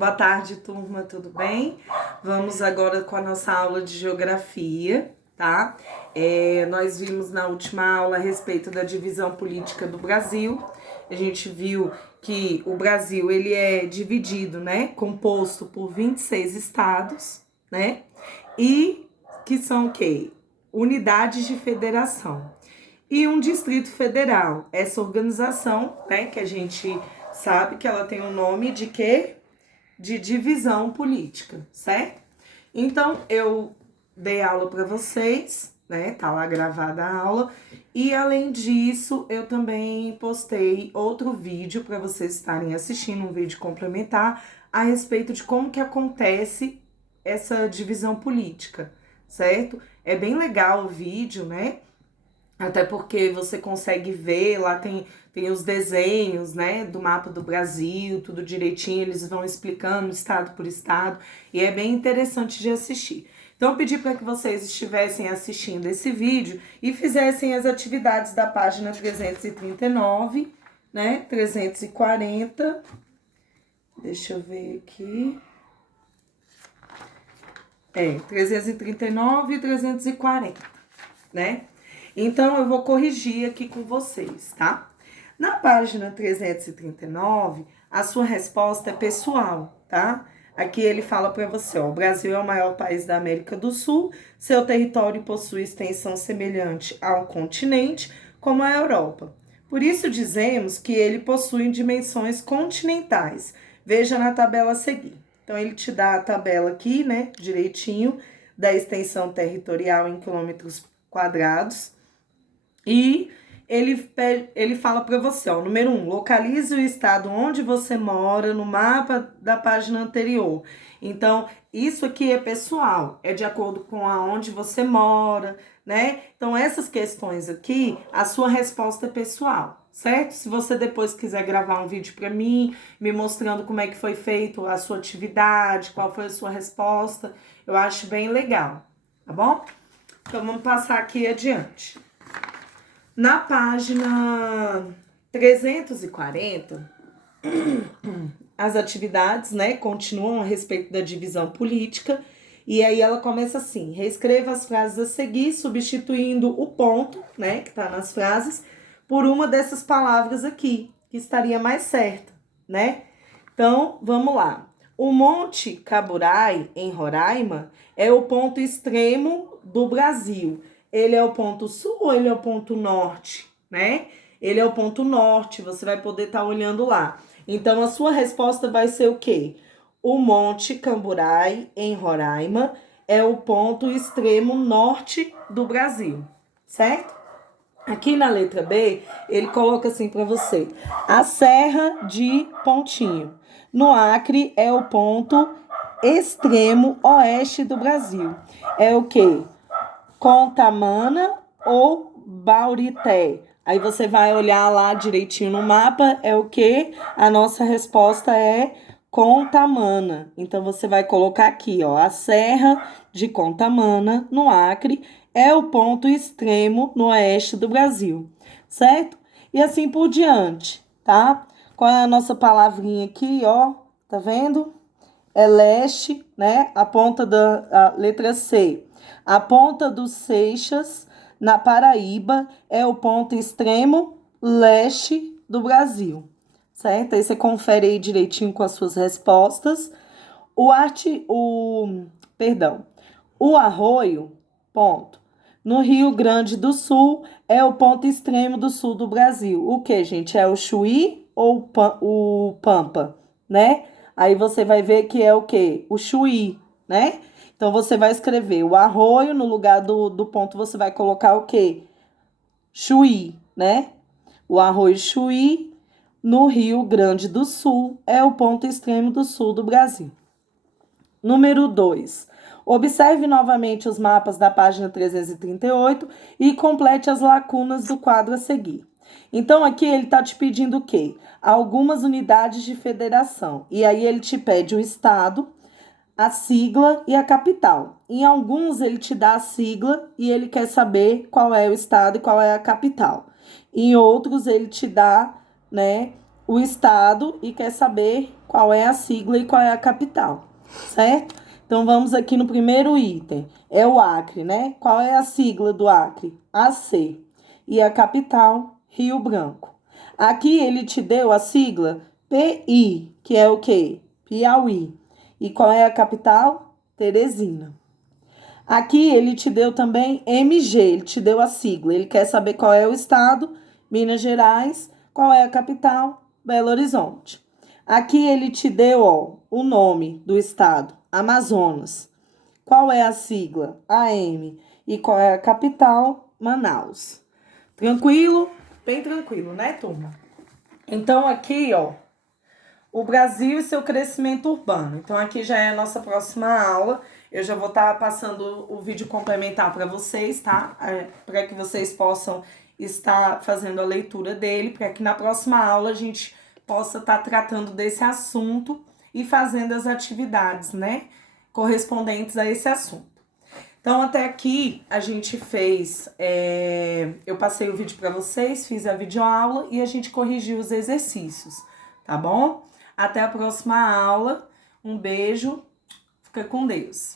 Boa tarde, turma, tudo bem? Vamos agora com a nossa aula de geografia, tá? Nós vimos na última aula a respeito da divisão política do Brasil. A gente viu que o Brasil ele é dividido, né? Composto por 26 estados, né? E que são o quê? Unidades de federação. E um distrito federal. Essa organização, né? Que a gente sabe que ela tem o nome de quê? De divisão política, certo? Então, eu dei aula para vocês, né? Tá lá gravada a aula. E, além disso, eu também postei outro vídeo para vocês estarem assistindo, um vídeo complementar, a respeito de como que acontece essa divisão política, certo? É bem legal o vídeo, né? Até porque você consegue ver, lá tem os desenhos, né, do mapa do Brasil, tudo direitinho, eles vão explicando estado por estado, e é bem interessante de assistir. Então, eu pedi para que vocês estivessem assistindo esse vídeo e fizessem as atividades da página 339, né, 340, deixa eu ver aqui, 339 e 340, né? Então, eu vou corrigir aqui com vocês, tá? Na página 339, a sua resposta é pessoal, tá? Aqui ele fala para você, ó, o Brasil é o maior país da América do Sul, seu território possui extensão semelhante ao continente, como a Europa. Por isso dizemos que ele possui dimensões continentais. Veja na tabela a seguir. Então, ele te dá a tabela aqui, né, direitinho, da extensão territorial em quilômetros quadrados. E ele fala para você, ó, número 1, localize o estado onde você mora no mapa da página anterior. Então, isso aqui é pessoal, é de acordo com aonde você mora, né? Então, essas questões aqui, a sua resposta é pessoal, certo? Se você depois quiser gravar um vídeo para mim, me mostrando como é que foi feito a sua atividade, qual foi a sua resposta, eu acho bem legal, tá bom? Então, vamos passar aqui adiante. Na página 340, as atividades, né, continuam a respeito da divisão política, e aí ela começa assim: reescreva as frases a seguir, substituindo o ponto, né, que está nas frases, por uma dessas palavras aqui, que estaria mais certa, né? Então, vamos lá. O Monte Caburai, em Roraima, é o ponto extremo do Brasil. Ele é o ponto sul ou ele é o ponto norte, né? Ele é o ponto norte, você vai poder estar olhando lá. Então, a sua resposta vai ser o quê? O Monte Camburai, em Roraima, é o ponto extremo norte do Brasil, certo? Aqui na letra B, ele coloca assim para você: a Serra de Pontinho, no Acre, é o ponto extremo oeste do Brasil. É o quê? Contamana ou Baurité? Aí você vai olhar lá direitinho no mapa, é o que? A nossa resposta é Contamana. Então você vai colocar aqui, ó, a Serra de Contamana, no Acre, é o ponto extremo no oeste do Brasil, certo? E assim por diante, tá? Qual é a nossa palavrinha aqui, ó? Tá vendo? É leste, né? A ponta da letra C. A ponta dos Seixas, na Paraíba, é o ponto extremo leste do Brasil, certo? Aí você confere aí direitinho com as suas respostas. O arroio, ponto. No Rio Grande do Sul, é o ponto extremo do sul do Brasil. O que, gente? É o Chuí ou o Pampa, né? Aí você vai ver que é o quê? O Chuí, né? Então, você vai escrever o arroio, no lugar do ponto você vai colocar o quê? Chuí, né? O arroio Chuí, no Rio Grande do Sul, é o ponto extremo do sul do Brasil. Número 2. Observe novamente os mapas da página 338 e complete as lacunas do quadro a seguir. Então, aqui ele está te pedindo o quê? Algumas unidades de federação. E aí ele te pede o estado, a sigla e a capital. Em alguns ele te dá a sigla e ele quer saber qual é o estado e qual é a capital. Em outros ele te dá, né, o estado e quer saber qual é a sigla e qual é a capital, certo? Então, vamos aqui no primeiro item. É o Acre, né? Qual é a sigla do Acre? AC. E a capital? Rio Branco. Aqui ele te deu a sigla PI, que é o quê? Piauí. E qual é a capital? Teresina. Aqui ele te deu também MG, ele te deu a sigla. Ele quer saber qual é o estado, Minas Gerais, qual é a capital, Belo Horizonte. Aqui ele te deu, ó, o nome do estado, Amazonas. Qual é a sigla? AM. E qual é a capital? Manaus. Tranquilo? Bem tranquilo, né, turma? Então aqui, ó, o Brasil e seu crescimento urbano. Então, aqui já é a nossa próxima aula. Eu já vou estar passando o vídeo complementar para vocês, tá? Para que vocês possam estar fazendo a leitura dele, para que na próxima aula a gente possa estar tratando desse assunto e fazendo as atividades, né? Correspondentes a esse assunto. Então, até aqui a gente fez, eu passei o vídeo para vocês, fiz a videoaula e a gente corrigiu os exercícios, tá bom? Até a próxima aula. Um beijo. Fica com Deus.